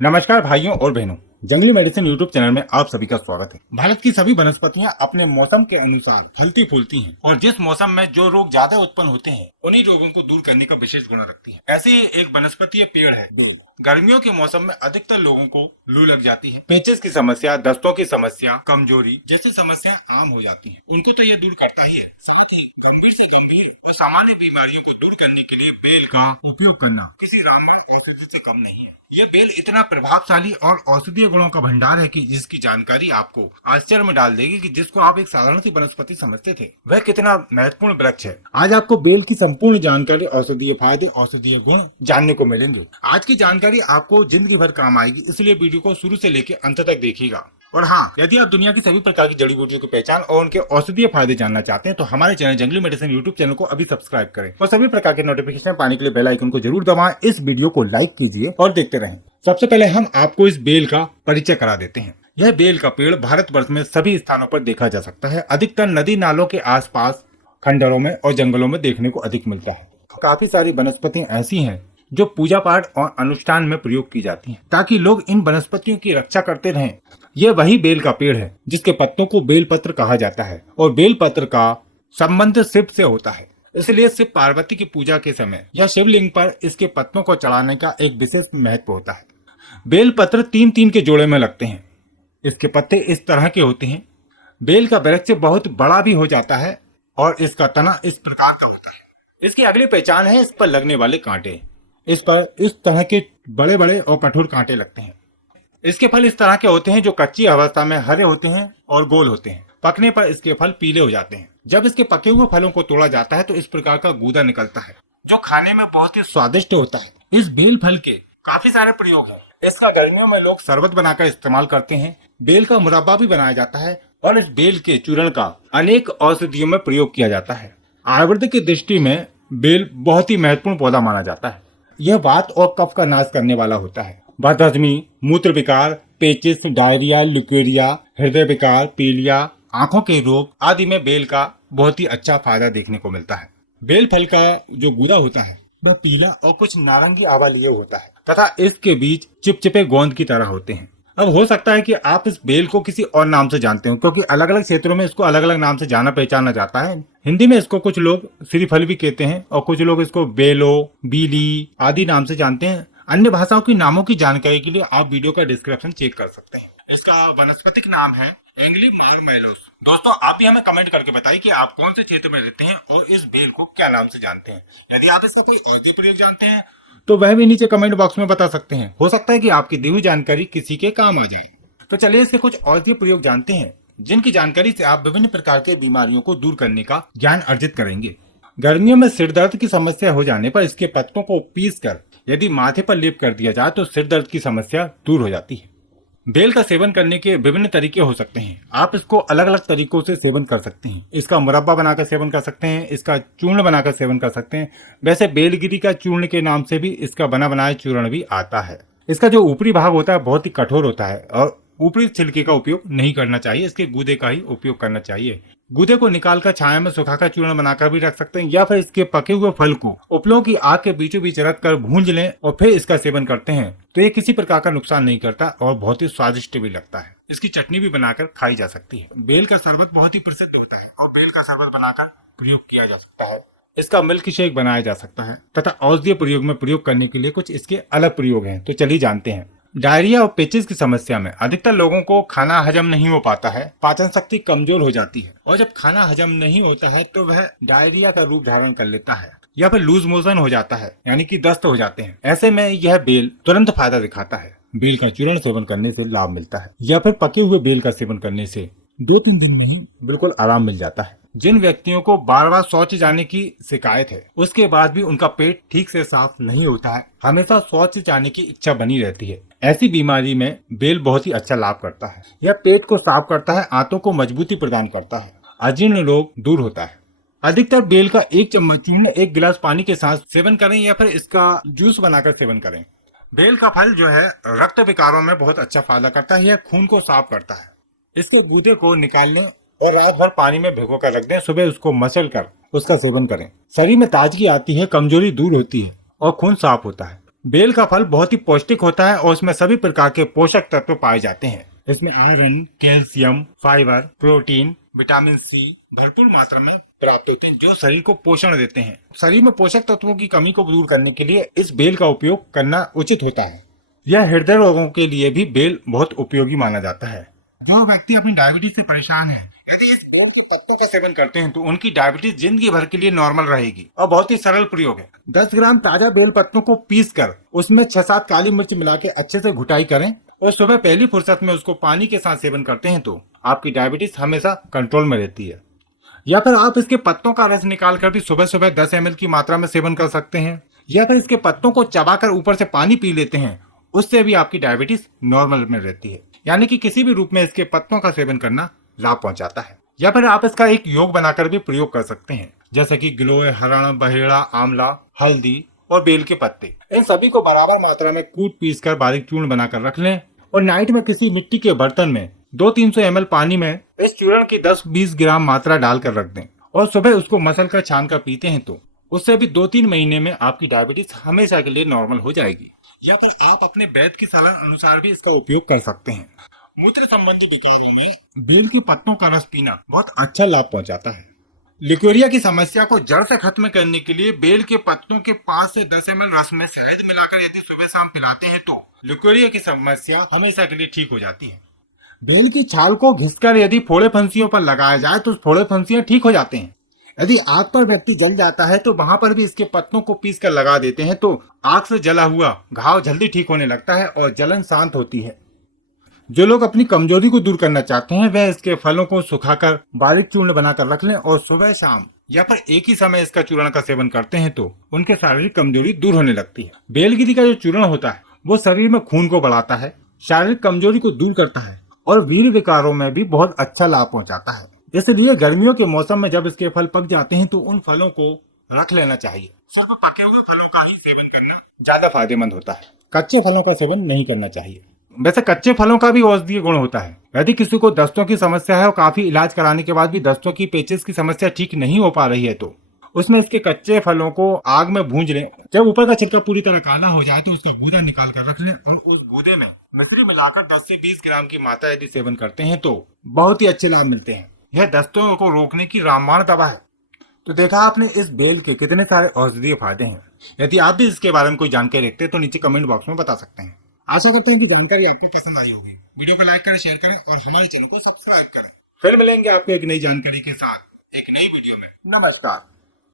नमस्कार भाइयों और बहनों, जंगली मेडिसिन यूट्यूब चैनल में आप सभी का स्वागत है। भारत की सभी वनस्पतियां अपने मौसम के अनुसार फलती फूलती हैं और जिस मौसम में जो रोग ज्यादा उत्पन्न होते हैं उन्हीं रोगों को दूर करने का विशेष गुण रखती है। ऐसे ही एक वनस्पतीय पेड़ है बेल। गर्मियों के मौसम में अधिकतर लोगों को लू लग जाती है। पेचिस की समस्या, दस्तों की समस्या, कमजोरी जैसी समस्याएं आम हो जाती है। उनको तो ये दूर करता ही है, साथ ही गंभीर से गंभीर और सामान्य बीमारियों को दूर करने के लिए बेल का उपयोग करना किसी रामबाण औषधि से कम नहीं है। ये बेल इतना प्रभावशाली और औषधीय गुणों का भंडार है कि जिसकी जानकारी आपको आश्चर्य में डाल देगी कि जिसको आप एक साधारण सी वनस्पति समझते थे वह कितना महत्वपूर्ण वृक्ष है। आज आपको बेल की संपूर्ण जानकारी, औषधीय फायदे, औषधीय गुण जानने को मिलेंगे। आज की जानकारी आपको जिंदगी भर काम आएगी, इसलिए वीडियो को शुरू से लेकर अंत तक देखिएगा। और हाँ, यदि आप दुनिया की सभी प्रकार की जड़ी बूटियों की पहचान और उनके औषधीय फायदे जानना चाहते हैं तो हमारे चैनल जंगली मेडिसिन यूट्यूब चैनल को अभी सब्सक्राइब करें और सभी प्रकार के नोटिफिकेशन पाने के लिए बेल आइकन को जरूर दबाएं। इस वीडियो को लाइक कीजिए और देखते रहें। सबसे पहले हम आपको इस बेल का परिचय करा देते हैं। यह बेल का पेड़ भारतवर्ष में सभी स्थानों पर देखा जा सकता है। अधिकतर नदी नालों के आसपास, खंडरों में और जंगलों में देखने को अधिक मिलता है। काफी सारी वनस्पतियां ऐसी हैं जो पूजा पाठ और अनुष्ठान में प्रयोग की जाती हैं ताकि लोग इन वनस्पतियों की रक्षा करते रहें। यह वही बेल का पेड़ है जिसके पत्तों को बेल पत्र कहा जाता है और बेल पत्र का संबंध शिव से होता है। इसलिए शिव पार्वती की पूजा के समय या शिवलिंग पर इसके पत्तों को चढ़ाने का एक विशेष महत्व होता है। बेल पत्र 3-3 के जोड़े में लगते हैं। इसके पत्ते इस तरह के होते हैं। बेल का वृक्ष बहुत बड़ा भी हो जाता है और इसका तना इस प्रकार का होता है। इसकी अगली पहचान है इस पर लगने वाले कांटे। इस पर इस तरह के बड़े बड़े और कठोर कांटे लगते हैं। इसके फल इस तरह के होते हैं जो कच्ची अवस्था में हरे होते हैं और गोल होते हैं। पकने पर इसके फल पीले हो जाते हैं। जब इसके पके हुए फलों को तोड़ा जाता है तो इस प्रकार का गूदा निकलता है जो खाने में बहुत ही स्वादिष्ट होता है। इस बेल फल के काफी सारे प्रयोग हैं। इसका गर्मियों में लोग शरबत बनाकर इस्तेमाल करते हैं। बेल का मुरब्बा भी बनाया जाता है और इस बेल के चूर्ण का अनेक औषधियों में प्रयोग किया जाता है। आयुर्वेद की दृष्टि में बेल बहुत ही महत्वपूर्ण पौधा माना जाता है। यह वात और कफ का नाश करने वाला होता है। बदहजमी, मूत्र विकार, पेचिस, डायरिया, ल्यूकेरिया, हृदय विकार, पीलिया, आंखों के रोग आदि में बेल का बहुत ही अच्छा फायदा देखने को मिलता है। बेल फल का जो गूदा होता है वह पीला और कुछ नारंगी आवा लिए होता है तथा इसके बीज चिपचिपे गोंद की तरह होते हैं। अब हो सकता है कि आप इस बेल को किसी और नाम से जानते हो क्योंकि अलग अलग क्षेत्रों में इसको अलग अलग नाम से जाना पहचाना जाता है। हिंदी में इसको कुछ लोग श्रीफल भी कहते हैं और कुछ लोग इसको बेलो, बीली आदि नाम से जानते हैं। अन्य भाषाओं की नामों की जानकारी के लिए आप वीडियो का डिस्क्रिप्शन चेक कर सकते हैं। इसका वनस्पतिक नाम है एंग्ली मार्मेलोस। दोस्तों, आप भी हमें कमेंट करके बताइए कि आप कौन से क्षेत्र में रहते हैं और इस बेल को क्या नाम से जानते हैं। यदि आप इसका कोई औषधीय प्रयोग जानते हैं तो वह भी नीचे कमेंट बॉक्स में बता सकते हैं। हो सकता है कि आपकी दी हुई जानकारी किसी के काम आ जाए। तो चलिए इसके कुछ औषधीय प्रयोग जानते हैं जिनकी जानकारी से आप विभिन्न प्रकार के बीमारियों को दूर करने का ज्ञान अर्जित करेंगे। गर्मियों में सिर दर्द की समस्या हो जाने पर इसके पत्तों को पीसकर यदि माथे पर लेप कर दिया जाए तो सिर दर्द की समस्या दूर हो जाती है। बेल का सेवन करने के विभिन्न तरीके हो सकते हैं। आप इसको अलग अलग तरीकों से सेवन कर सकते हैं। इसका मुरब्बा बनाकर सेवन कर सकते हैं, इसका चूर्ण बनाकर सेवन कर सकते हैं। वैसे बेलगिरी का चूर्ण के नाम से भी इसका बना बनाया चूर्ण भी आता है। इसका जो ऊपरी भाग होता है बहुत ही कठोर होता है और ऊपरी छिलके का उपयोग नहीं करना चाहिए। इसके गूदे का ही उपयोग करना चाहिए। गूदे को निकालकर छाया में सुखाकर चूर्ण बनाकर भी रख सकते हैं या फिर इसके पके हुए फल को उपलों की आग के बीचों बीच रख कर भूंज लें और फिर इसका सेवन करते हैं तो ये किसी प्रकार का नुकसान नहीं करता और बहुत ही स्वादिष्ट भी लगता है। इसकी चटनी भी बनाकर खाई जा सकती है। बेल का शरबत बहुत ही प्रसिद्ध होता है और बेल का शरबत बनाकर प्रयोग किया जा सकता है। इसका मिल्क शेक बनाया जा सकता है तथा औषधीय प्रयोग में प्रयोग करने के लिए कुछ इसके अलग प्रयोग हैं। तो चलिए जानते हैं। डायरिया और पेचिस की समस्या में अधिकतर लोगों को खाना हजम नहीं हो पाता है। पाचन शक्ति कमजोर हो जाती है और जब खाना हजम नहीं होता है तो वह डायरिया का रूप धारण कर लेता है या फिर लूज मोशन हो जाता है, यानी कि दस्त हो जाते हैं। ऐसे में यह बेल तुरंत फायदा दिखाता है। बेल का चूर्ण सेवन करने से लाभ मिलता है या फिर पके हुए बेल का सेवन करने से 2-3 दिन में ही बिल्कुल आराम मिल जाता है। जिन व्यक्तियों को बार बार शौच जाने की शिकायत है उसके बाद भी उनका पेट ठीक से साफ नहीं होता है, हमेशा शौच जाने की इच्छा बनी रहती है, ऐसी बीमारी में बेल बहुत ही अच्छा लाभ करता है। यह पेट को साफ करता है, आंतों को मजबूती प्रदान करता है, अजीर्ण रोग दूर होता है। अधिकतर बेल का 1 चम्मच चूर्ण 1 गिलास पानी के साथ सेवन करें या फिर इसका जूस बनाकर सेवन करें। बेल का फल जो है रक्त विकारों में बहुत अच्छा फायदा करता है। यह खून को साफ करता है। इसके गूदे को निकाल लें और रात भर पानी में भिगो कर रख दें। सुबह उसको मसल कर उसका सेवन करें। शरीर में ताजगी आती है, कमजोरी दूर होती है और खून साफ होता है। बेल का फल बहुत ही पौष्टिक होता है और उसमें सभी प्रकार के पोषक तत्व पाए जाते हैं। इसमें iron, calcium, fibre, protein, vitamin C भरपूर मात्रा में प्राप्त होते हैं जो शरीर को पोषण देते हैं। शरीर में पोषक तत्वों की कमी को दूर करने के लिए इस बेल का उपयोग करना उचित होता है। यह हृदय रोगों के लिए भी बेल बहुत उपयोगी माना जाता है। जो व्यक्ति अपनी डायबिटीज से परेशान है, यदि इस बेल के पत्तों का सेवन करते हैं तो उनकी डायबिटीज जिंदगी भर के लिए नॉर्मल रहेगी और बहुत ही सरल प्रयोग है। 10 ग्राम ताजा बेल पत्तों को पीस कर उसमें 6-7 काली मिर्च मिला के अच्छे से घुटाई करें और सुबह पहली फुर्सत में उसको पानी के साथ सेवन करते हैं तो आपकी डायबिटीज हमेशा कंट्रोल में रहती है। या फिर आप इसके पत्तों का रस निकाल कर भी सुबह सुबह 10 ml की मात्रा में सेवन कर सकते हैं। या फिर इसके पत्तों को चबाकर ऊपर से पानी पी लेते हैं, उससे भी आपकी डायबिटीज नॉर्मल में रहती है। यानी कि किसी भी रूप में इसके पत्तों का सेवन करना लाभ पहुंचाता है। या फिर आप इसका एक योग बनाकर भी प्रयोग कर सकते हैं, जैसे कि गिलोय, हरण, बहेड़ा, आंवला, हल्दी और बेल के पत्ते। इन सभी को बराबर मात्रा में कूट पीस कर बारीक चूर्ण बनाकर रख लें और नाइट में किसी मिट्टी के बर्तन में 200-300 ml पानी में इस चूर्ण की 10-20 ग्राम मात्रा डालकर रख दें और सुबह उसको मसल कर छान कर पीते हैं तो उससे भी 2-3 महीने में आपकी डायबिटीज हमेशा के लिए नॉर्मल हो जाएगी। या फिर आप अपने वैद्य की सलाह अनुसार भी इसका उपयोग कर सकते हैं। मूत्र संबंधी विकारों में बेल के पत्तों का रस पीना बहुत अच्छा लाभ पहुंचाता है। लिकोरिया की समस्या को जड़ से खत्म करने के लिए बेल के पत्तों के 5 से 10 ml रस में शहद मिलाकर यदि सुबह शाम पिलाते हैं तो लिकोरिया की समस्या हमेशा के लिए ठीक हो जाती है। बेल की छाल को घिसकर यदि फोड़े फंसियों पर लगाया जाए तो फोड़े फंसियां ठीक हो जाते हैं। यदि आग पर व्यक्ति जल जाता है तो वहां पर भी इसके पत्तों को पीस कर लगा देते हैं तो आग से जला हुआ घाव जल्दी ठीक होने लगता है और जलन शांत होती है। जो लोग अपनी कमजोरी को दूर करना चाहते हैं वह इसके फलों को सुखाकर बारीक चूर्ण बनाकर रख लें और सुबह शाम या फिर एक ही समय इसका चूर्ण का सेवन करते हैं तो उनके शारीरिक कमजोरी दूर होने लगती है। बेलगिरी का जो चूर्ण होता है वो शरीर में खून को बढ़ाता है, शारीरिक कमजोरी को दूर करता है और वीर विकारों में भी बहुत अच्छा लाभ पहुंचाता है। इसलिए गर्मियों के मौसम में जब इसके फल पक जाते हैं तो उन फलों को रख लेना चाहिए। सिर्फ पके हुए फलों का ही सेवन करना ज्यादा फायदेमंद होता है। कच्चे फलों का सेवन नहीं करना चाहिए। वैसे कच्चे फलों का भी औषधीय गुण होता है। यदि किसी को दस्तों की समस्या है और काफी इलाज कराने के बाद भी दस्तों की पेचिश की समस्या ठीक नहीं हो पा रही है तो उसमें इसके कच्चे फलों को आग में भूंज लें। जब ऊपर का छिलका पूरी तरह काला हो जाए तो उसका गूदा निकाल कर रख लें और उस गूदे में मिश्री मिलाकर 10 से 20 ग्राम की मात्रा यदि सेवन करते हैं तो बहुत ही अच्छे लाभ मिलते हैं। यह दस्तों को रोकने की रामबाण दवा है। तो देखा आपने इस बेल के कितने सारे औषधीय फायदे हैं। यदि आप भी इसके बारे में कोई जानकारी रखते हैं तो नीचे कमेंट बॉक्स में बता सकते हैं। आशा करते हैं कि जानकारी आपको पसंद आई होगी। वीडियो को लाइक करें, शेयर करें और हमारे चैनल को सब्सक्राइब करें। फिर मिलेंगे आपको एक नई जानकारी के साथ एक नई वीडियो में। नमस्कार।